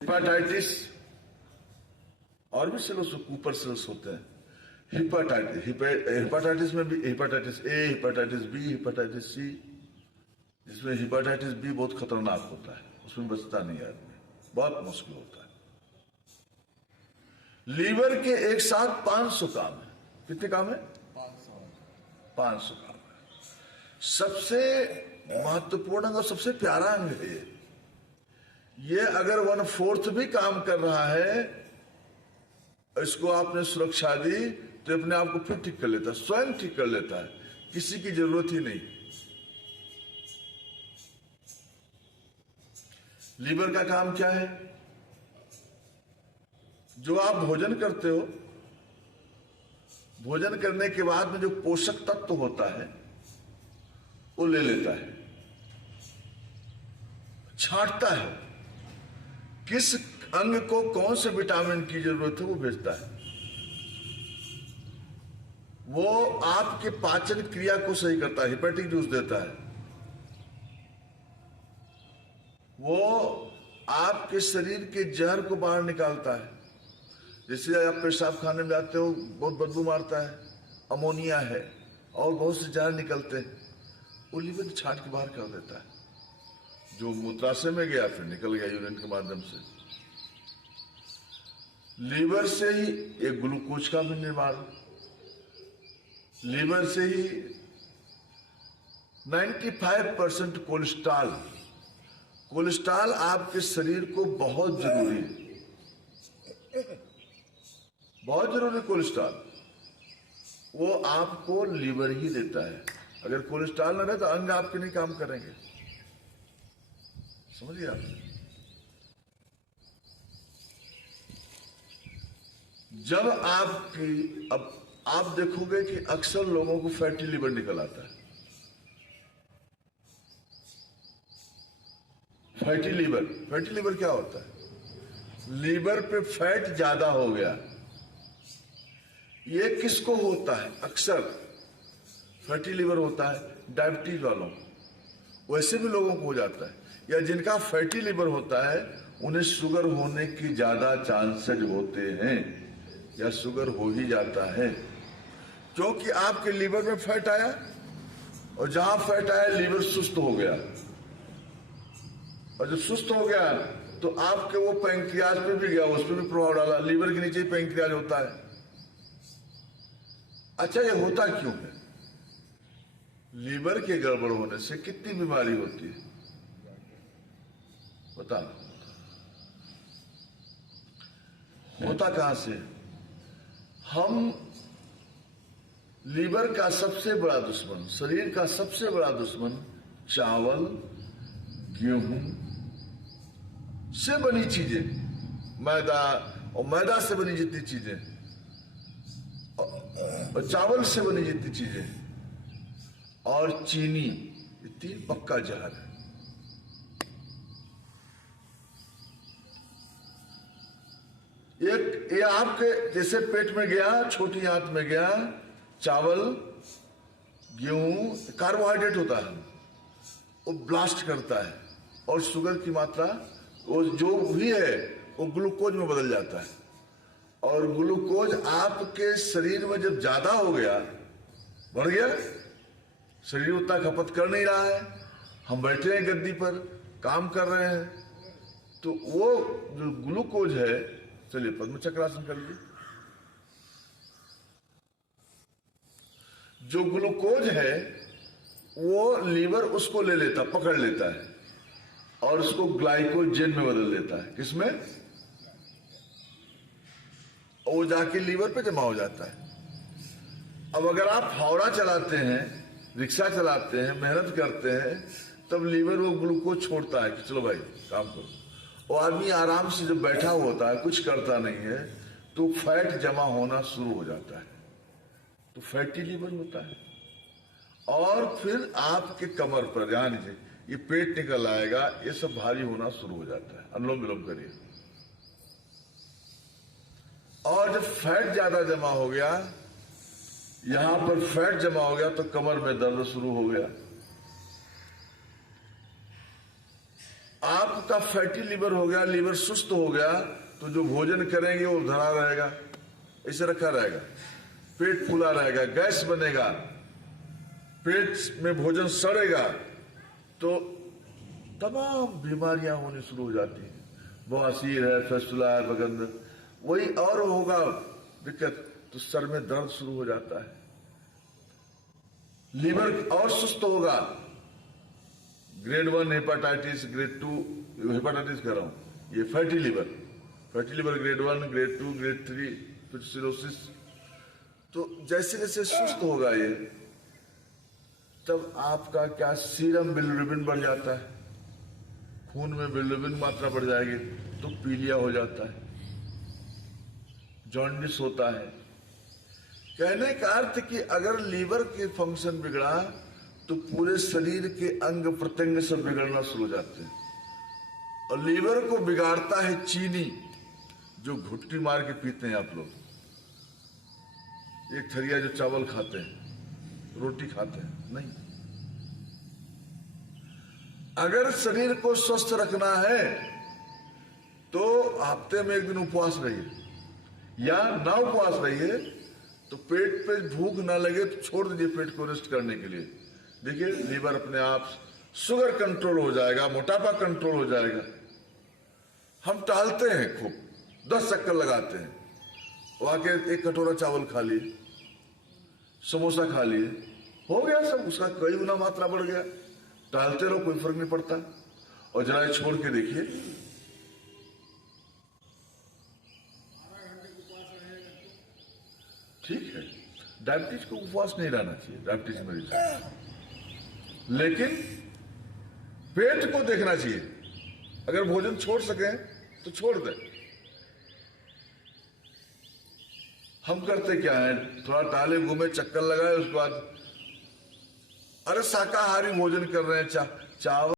Hepatitis और भी sales ऊपर सेल्स होते हैं। हेपाटाइटिस में भी hepatitis A, hepatitis B, hepatitis C, जिसमें हेपाटाइटिस बी बहुत खतरनाक होता है, उसमें बचता नहीं है आदमी, बहुत मुश्किल होता है। लीवर के एक साथ 500 काम है। कितने काम है? 500 काम है। सबसे महत्वपूर्ण और सबसे प्यारा अंग है ये अगर 1/4 भी काम कर रहा है, इसको आपने सुरक्षा दी तो अपने आप को फिर ठीक कर लेता है, स्वयं ठीक कर लेता है, किसी की जरूरत ही नहीं। लीवर का काम क्या है? जो आप भोजन करते हो, भोजन करने के बाद में जो पोषक तत्व होता है वो ले लेता है, छांटता है, किस अंग को कौन से विटामिन की जरूरत है वो भेजता है। वो आपके पाचन क्रिया को सही करता है, हेपेटिक जूस देता है, वो आपके शरीर के जहर को बाहर निकालता है। जैसे आप पेशाब खाने में जाते हो, बहुत बदबू मारता है, अमोनिया है और बहुत से जहर निकलते हैं, वो लीवर छांट के बाहर कर देता है। जो मूत्राशय में गया फिर निकल गया यूरिन के माध्यम से। लीवर से ही एक ग्लूकोज का भी निर्माण, लीवर से ही 95% कोलेस्ट्रॉल आपके शरीर को बहुत जरूरी है, बहुत जरूरी कोलेस्ट्रॉल, वो आपको लीवर ही देता है। अगर कोलेस्ट्रॉल ना रहे तो अंग आपके नहीं काम करेंगे, समझिए आप। जब आपकी, अब आप देखोगे कि अक्सर लोगों को फैटी लीवर निकल आता है। फैटी लीवर क्या होता है? लीवर पे फैट ज्यादा हो गया। ये किसको होता है? अक्सर फैटी लीवर होता है डायबिटीज वालों को, वैसे भी लोगों को हो जाता है, या जिनका फैटी लीवर होता है उन्हें शुगर होने की ज्यादा चांसेस होते हैं, या शुगर हो ही जाता है, क्योंकि आपके लीवर में फैट आया, और जहां फैट आया लीवर सुस्त हो गया, और जब सुस्त हो गया तो आपके वो पैंक्रियाज पे भी गया, उस पर भी प्रभाव डाला। लीवर के नीचे ही पैंक्रियाज होता है। अच्छा, ये होता क्यों है? लीवर के गड़बड़ होने से कितनी बीमारी होती है बता, होता कहां से? हम लीवर का सबसे बड़ा दुश्मन, शरीर का सबसे बड़ा दुश्मन चावल, गेहूं से बनी चीजें, मैदा और मैदा से बनी जितनी चीजें, और चावल से बनी जितनी चीजें, और चीनी, ये 3 पक्का जहर है। एक ये आपके जैसे पेट में गया, छोटी आंत में गया, चावल, गेहूं कार्बोहाइड्रेट होता है, वो ब्लास्ट करता है, और शुगर की मात्रा वो जो भी है वो ग्लूकोज में बदल जाता है, और ग्लूकोज आपके शरीर में जब ज्यादा हो गया, बढ़ गया, शरीर उतना खपत कर नहीं रहा है, हम बैठे हैं गद्दी पर, काम कर रहे हैं, तो वो जो ग्लूकोज है, चलिए पद्म चक्रासन कर लीजिए, जो ग्लूकोज है वो लीवर उसको ले लेता, पकड़ लेता है, और उसको ग्लाइकोजन में बदल देता है। किसमें? और वो जाके लीवर पे जमा हो जाता है। अब अगर आप फावड़ा चलाते हैं, रिक्शा चलाते हैं, मेहनत करते हैं, तब लीवर वो ग्लूकोज छोड़ता है कि चलो भाई काम करो, और आदमी आराम से जब बैठा होता है, कुछ करता नहीं है, तो फैट जमा होना शुरू हो जाता है, तो फैटी लीवर होता है। और फिर आपके कमर पर, ध्यान दीजिए, ये पेट निकल आएगा, ये सब भारी होना शुरू हो जाता है। अनुलोम विलोम करिए। और जब फैट ज्यादा जमा हो गया, यहां पर फैट जमा हो गया, तो कमर में दर्द शुरू हो गया। आपका फैटी लीवर हो गया, लीवर सुस्त हो गया, तो जो भोजन करेंगे वो धरा रहेगा, ऐसे रखा रहेगा, पेट फूला रहेगा, गैस बनेगा, पेट में भोजन सड़ेगा, तो तमाम बीमारियां होनी शुरू हो जाती हैं। बवासीर है, फैसुला है, बगंदर, वही और होगा दिक्कत, तो सर में दर्द शुरू हो जाता है, लीवर और सुस्त होगा, ग्रेड 1 हेपाटाइटिस, ग्रेड 2 हेपाटाइटिस कर रहा हूं, ये fatty liver grade 1, grade 2, grade 3, फिर सिरोसिस। तो जैसे जैसे सुस्त होगा ये, तब आपका क्या सीरम बिलिरुबिन बढ़ जाता है, खून में बिलिरुबिन मात्रा बढ़ जाएगी, तो पीलिया हो जाता है, जॉन्डिस होता है। कहने का अर्थ कि अगर लीवर के फंक्शन बिगड़ा तो पूरे शरीर के अंग प्रत्यंग सब बिगड़ना शुरू हो जाते हैं। और लीवर को बिगाड़ता है चीनी, जो घुट्टी मार के पीते हैं आप लोग, एक थरिया जो चावल खाते हैं, रोटी खाते हैं, नहीं। अगर शरीर को स्वस्थ रखना है तो हफ्ते में एक दिन उपवास रहिए या ना उपवास रहिए, तो पेट पे भूख ना लगे तो छोड़ दीजिए पेट को रेस्ट करने के लिए। देखिए लीवर अपने आप, शुगर कंट्रोल हो जाएगा, मोटापा कंट्रोल हो जाएगा। हम टहलते हैं खूब, 10 चक्कर लगाते हैं, आके एक कटोरा चावल खा लिए, समोसा खा लिए, हो गया सब, उसका कई गुना मात्रा बढ़ गया। टहलते रहो, कोई फर्क नहीं पड़ता। और जरा छोड़ के देखिए, ठीक है, डायबिटीज को उपवास नहीं रहना चाहिए, डायबिटीज मरीज, लेकिन पेट को देखना चाहिए। अगर भोजन छोड़ सके तो छोड़ दे। हम करते क्या है, थोड़ा टहले, घूमे, चक्कर लगाए, उसके बाद अरे शाकाहारी भोजन कर रहे हैं, चावल